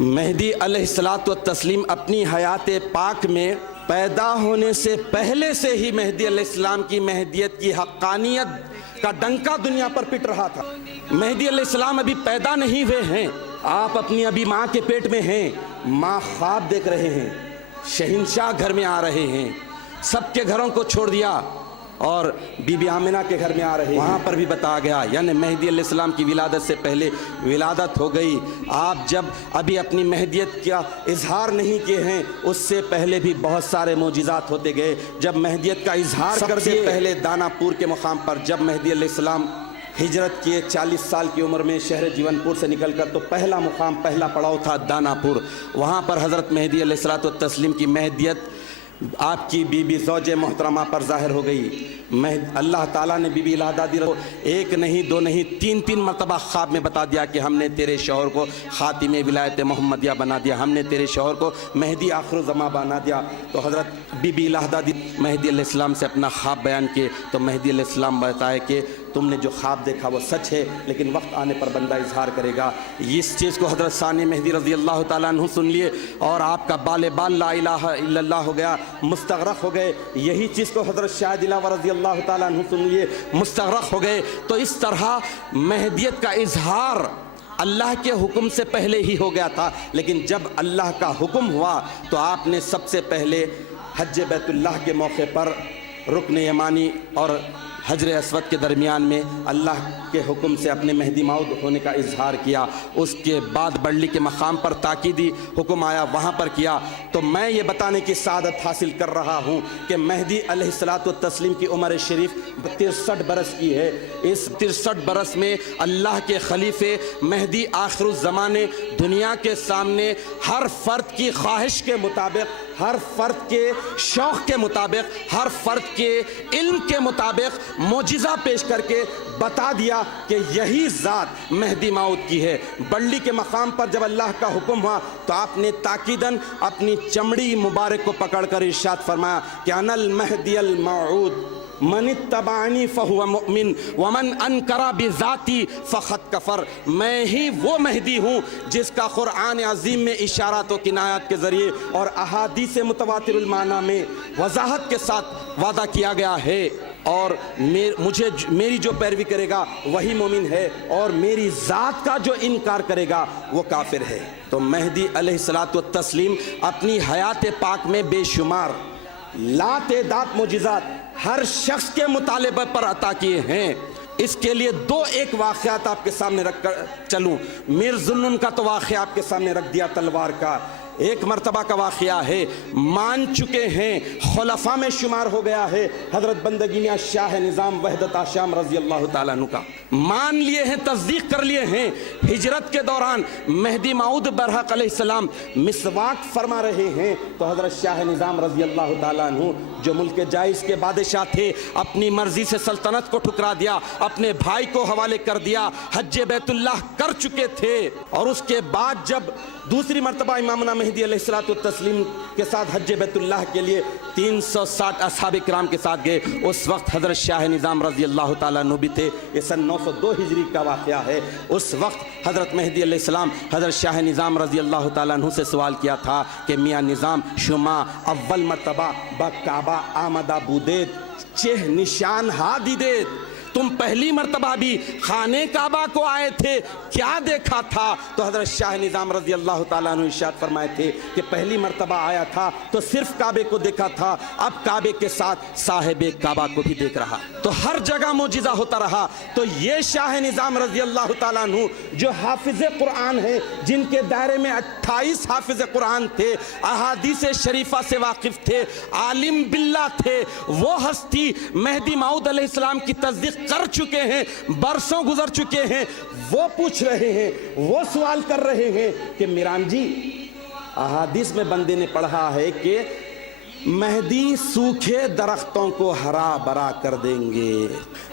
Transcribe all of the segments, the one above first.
مہدی علیہ الصلوۃ والتسلیم اپنی حیات پاک میں پیدا ہونے سے پہلے سے ہی مہدی علیہ السلام کی مہدیت کی حقانیت کا ڈنکا دنیا پر پٹ رہا تھا۔ مہدی علیہ السلام ابھی پیدا نہیں ہوئے ہیں، آپ اپنی ابھی ماں کے پیٹ میں ہیں، ماں خواب دیکھ رہے ہیں، شہنشاہ گھر میں آ رہے ہیں، سب کے گھروں کو چھوڑ دیا اور بی بی آمنہ کے گھر میں آ رہے ہیں۔ وہاں پر بھی بتایا گیا، یعنی مہدی علیہ السلام کی ولادت سے پہلے ولادت ہو گئی۔ آپ جب ابھی اپنی مہدیت کا اظہار نہیں کیے ہیں، اس سے پہلے بھی بہت سارے معجزات ہوتے گئے۔ جب مہدیت کا اظہار کر دیے، پہلے دانا پور کے مقام پر جب مہدی علیہ السلام ہجرت کیے 40 سال کی عمر میں شہر جیون پور سے نکل کر، تو پہلا مقام، پہلا پڑاؤ تھا دانا پور۔ وہاں پر حضرت مہدی علیہ الصلوۃ والتسلیم کی مہدیت آپ کی بی بی زوج محترمہ پر ظاہر ہو گئی۔ اللہ تعالیٰ نے بی بی الہدہ دی، ایک نہیں دو نہیں تین مرتبہ خواب میں بتا دیا کہ ہم نے تیرے شوہر کو خاتم ولایت محمدیہ بنا دیا، ہم نے تیرے شوہر کو مہدی آخر الزماں بنا دیا۔ تو حضرت بی بی الہدہ دی مہدی علیہ السلام سے اپنا خواب بیان کیے، تو مہدی علیہ السلام بتائے کہ تم نے جو خواب دیکھا وہ سچ ہے، لیکن وقت آنے پر بندہ اظہار کرے گا۔ اس چیز کو حضرت ثانی مہدی رضی اللہ تعالیٰ عنہ سن لیے اور آپ کا بال لا الہ الا اللہ ہو گیا، مستغرق ہو گئے۔ یہی چیز کو حضرت شاہ دلاور رضی اللہ تعالیٰ عنہ سن لیے، مستغرق ہو گئے۔ تو اس طرح مہدیت کا اظہار اللہ کے حکم سے پہلے ہی ہو گیا تھا، لیکن جب اللہ کا حکم ہوا تو آپ نے سب سے پہلے حج بیت اللہ کے موقع پر رکن یمانی اور حجر اسود کے درمیان میں اللہ کے حکم سے اپنے مہدی موعود ہونے کا اظہار کیا۔ اس کے بعد بڑلی کے مقام پر تاکیدی حکم آیا، وہاں پر کیا۔ تو میں یہ بتانے کی سعادت حاصل کر رہا ہوں کہ مہدی علیہ الصلوۃ والتسلیم کی عمر شریف 63 برس کی ہے۔ اس 63 برس میں اللہ کے خلیفے مہدی آخر الزماں نے دنیا کے سامنے ہر فرد کی خواہش کے مطابق، ہر فرد کے شوق کے مطابق، ہر فرد کے علم کے مطابق معجزہ پیش کر کے بتا دیا کہ یہی ذات مہدی موعود کی ہے۔ بڑلی کے مقام پر جب اللہ کا حکم ہوا تو آپ نے تاکیداً اپنی چمڑی مبارک کو پکڑ کر ارشاد فرمایا کہ انا المہدی الموعود من اتبعنی فہو مؤمن ومن انکر بذاتی فقد کفر۔ میں ہی وہ مہدی ہوں جس کا قرآن عظیم میں اشارات و کنایات کے ذریعے اور احادیث متواتر المعنی میں وضاحت کے ساتھ وعدہ کیا گیا ہے، اور میری جو پیروی کرے گا وہی مومن ہے، اور میری ذات کا جو انکار کرے گا وہ کافر ہے۔ تو مہدی علیہ الصلوۃ والتسلیم اپنی حیات پاک میں بے شمار لاتعداد معجزات ہر شخص کے مطالبے پر عطا کیے ہیں۔ اس کے لیے ایک واقعات آپ کے سامنے رکھ کر چلوں۔ میر ذوالنون کا تو واقعہ آپ کے سامنے رکھ دیا تلوار کا، ایک مرتبہ کا واقعہ ہے، مان چکے ہیں، خلفاء میں شمار ہو گیا ہے، حضرت بندگینیہ شاہ نظام وحدت آشام رضی اللہ تعالیٰ عنہ کا مان لیے ہیں، تصدیق کر لیے ہیں۔ ہجرت کے دوران مہدی موعود برحق علیہ السلام مسواک فرما رہے ہیں، تو حضرت شاہ نظام رضی اللہ تعالیٰ عنہ جو ملک جائز کے بادشاہ تھے، اپنی مرضی سے سلطنت کو ٹھکرا دیا، اپنے بھائی کو حوالے کر دیا، حج بیت اللہ کر چکے تھے، اور اس کے بعد جب دوسری مرتبہ امامنا مہدی علیہ الصلوۃ والتسلیم کے ساتھ حج بیت اللہ کے لیے 360 اصحاب کرام کے ساتھ گئے، اس وقت حضرت شاہ نظام رضی اللہ تعالیٰ عنہ بھی تھے۔ یہ سن 902 ہجری کا واقعہ ہے۔ اس وقت حضرت مہدی علیہ السلام حضرت شاہ نظام رضی اللہ تعالیٰ عنہ سے سوال کیا تھا کہ میاں نظام شما اول مرتبہ با کعبہ آمدہ بودید چہ نشان ہا دیدید، تم پہلی مرتبہ بھی خانہ کعبہ کو آئے تھے، کیا دیکھا تھا؟ تو حضرت شاہ نظام رضی اللہ تعالیٰ عنہ ارشاد فرمائے تھے کہ پہلی مرتبہ آیا تھا تو صرف کعبے کو دیکھا تھا، اب کعبے کے ساتھ صاحب کعبہ کو بھی دیکھ رہا، تو ہر جگہ معجزہ ہوتا رہا۔ تو یہ شاہ نظام رضی اللہ تعالیٰ عنہ جو حافظ قرآن ہے، جن کے دائرے میں 28 حافظ قرآن تھے، احادیث شریفہ سے واقف تھے، عالم باللہ تھے، وہ ہستی مہدی موعود علیہ السلام کی تصدیق کر چکے ہیں، برسوں گزر چکے ہیں، وہ پوچھ رہے ہیں، وہ سوال کر رہے ہیں کہ میران جی، احادیث میں بندے نے پڑھا ہے کہ مہدی سوکھے درختوں کو ہرا بھرا کر دیں گے،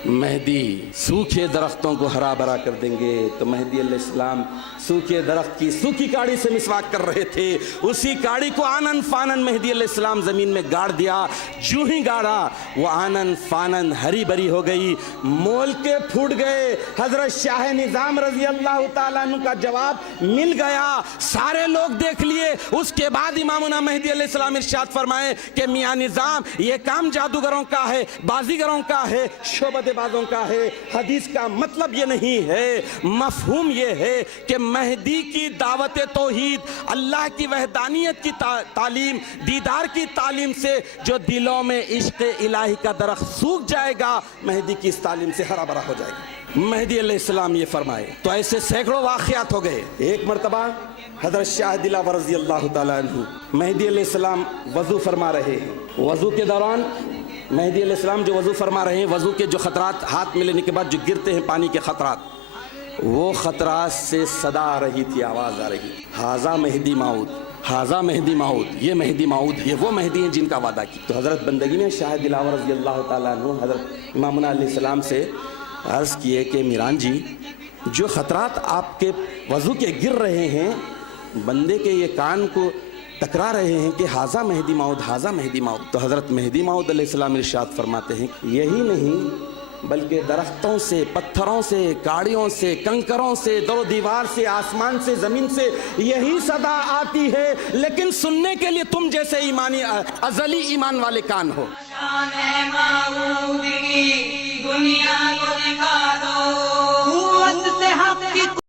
مہدی سوکھے درختوں کو ہرا بھرا کر دیں گے۔ تو مہدی علیہ السلام سوکھے درخت کی سوکھی کاڑی سے مسواک کر رہے تھے، اسی کاڑی کو آنن فانن مہدی علیہ السلام زمین میں گاڑ دیا۔ جو ہی گاڑا وہ آنن فانن ہری بھری ہو گئی، مول کے پھوٹ گئے۔ حضرت شاہ نظام رضی اللہ تعالیٰ عنہ کا جواب مل گیا، سارے لوگ دیکھ لیے۔ اس کے بعد امامنا مہدی علیہ السلام ارشاد فرمائے کہ میاں نظام یہ کام جادوگروں کا ہے، بازیگروں کا ہے، شعبدے بازوں کا ہے۔ حدیث کا مطلب یہ نہیں ہے، مفہوم یہ ہے کہ مہدی کی دعوت توحید، اللہ کی وحدانیت کی تعلیم، دیدار کی تعلیم سے جو دلوں میں عشق الہی کا درخت سوکھ جائے گا، مہدی کی اس تعلیم سے ہرا بھرا ہو جائے گا۔ مہدی علیہ السلام یہ فرمائے تو ایسے سینکڑوں واقعات ہو گئے۔ ایک مرتبہ حضرت شاہ دلاور رضی اللہ تعالیٰ عنہ مہدی علیہ السلام وضو فرما رہے ہیں، وضو کے دوران مہدی علیہ السلام جو وضو فرما رہے ہیں، وضو کے جو خطرات ہاتھ میں لینے کے بعد جو گرتے ہیں پانی کے خطرات، وہ خطرات سے صدا آ رہی تھی، آواز آ رہی، ہاذا مہدی موعود، ہاذا مہدی موعود، یہ مہدی موعود، یہ وہ مہدی ہیں جن کا وعدہ کی۔ تو حضرت بندگی میں شاہ دلاور رضی اللہ تعالیٰ عنہ حضرت امامنا علیہ السلام سے عرض کیے کہ میران جی، جو خطرات آپ کے وضو کے گر رہے ہیں، بندے کے یہ کان کو ٹکرا رہے ہیں کہ ہاذا مہدی موعود، ہاذا مہدی موعود۔ تو حضرت مہدی موعود علیہ السلام ارشاد فرماتے ہیں یہی نہیں بلکہ درختوں سے، پتھروں سے، کاڑیوں سے، کنکروں سے، در و دیوار سے، آسمان سے، زمین سے یہی صدا آتی ہے، لیکن سننے کے لیے تم جیسے ایمانی ازلی ایمان والے کان ہو۔ شان موعود کی دنیا کو دکھا دو، قوت سے حق کی